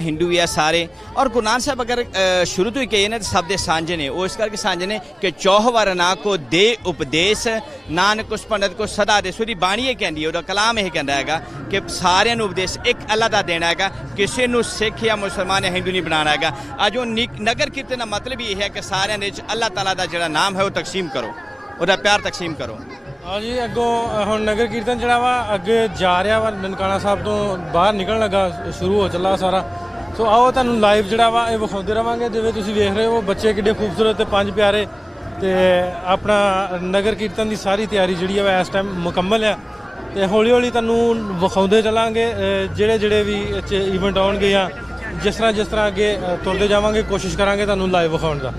हिंदू भी है सारे और गुरु नानक साहब अगर शुरू तो ही कहे ना तो सब दे सांझे ने वो इस करके सांझे ने कि चौहवर ना को दे उपदेश नानक उस पंडित को सदा दे सूरी बाणी ये कहती है कलाम यह कहता है कि सारे उपदेश एक अल्लाह का देना है किसी को सिख या मुसलमान या हिंदू नहीं बनाना है। अज वो नगर कीर्तन का मतलब यह है कि सारे अल्लाह ताला का जो नाम है वो तकसीम करो और प्यार तकसीम करो। हाँ जी अगों हम नगर कीर्तन जरा वा अगे जा रहा वा ननकाना साहब तो बाहर निकलने लगा शुरू हो चला सारा। सो आओ तुहानूं लाइव जड़ा वा ये विखाते रहांगे जिवें तुसीं वेख रहे हो बच्चे किड्डे खूबसूरत ते पंज प्यारे ते अपना नगर कीर्तन की सारी तैयारी जिहड़ी है इस टाइम मुकम्मल है ते हौली हौली तुहानूं विखाते चलांगे जिहड़े जिहड़े भी इवेंट आउणगे या जिस तरह अगे तुरते जावांगे कोशिश करांगे तुहानूं लाइव विखाउण दा।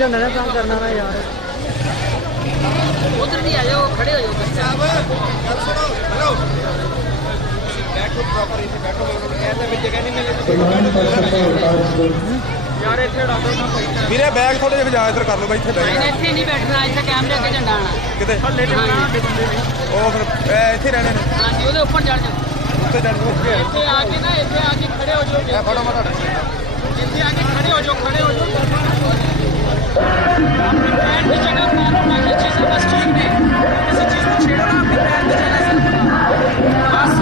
झंडे ने काम करना ना यार उधर भी आ जाओ खड़े हो जाओ बैठो प्रॉपर इसे बैठो ऐसे में जगह नहीं मिले यार ਇੱਥੇ ਉਡਾ ਦੋ ਨਾ ਵੀਰੇ ਬੈਗ ਥੋੜੇ ਜਿਹਾ ਜਾ ਇੱਧਰ ਕਰ ਲਓ ਬਾਈ ਇੱਥੇ ਬੈਗ ਨਹੀਂ ਇੱਥੇ ਨਹੀਂ ਬੈਠਣਾ ਇੱਥੇ ਕੈਮਰੇ ਅੱਗੇ ਝੰਡਾ ਆਣਾ ਕਿਤੇ ਥੱਲੇ ਤੇ ਬਣਾ ਦੇ ਬੰਦੇ ਉਹ ਫਿਰ ਇੱਥੇ ਰਹਿਣੇ ਨੇ ਹਾਂਜੀ ਉਹਦੇ ਉੱਪਰ ਚੜ ਜਾਓ ਉੱਤੇ ਜਾਣ ਕੇ ਇੱਥੇ ਆ ਕੇ ਨਾ ਇੱਥੇ ਆ ਕੇ ਖੜੇ ਹੋ ਜਾਓ ਇਹ ਫੜੋ ਮਤਾ ਇੱਥੇ ਆ ਕੇ ਖੜੇ ਹੋ ਜਾਓ अपनी पैर की जगह मानो ना ये चीज़ें बस ठीक नहीं किसी चीज़ को छेड़ो ना अपनी पैर की जगह से बस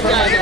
ਜਹਾਜ਼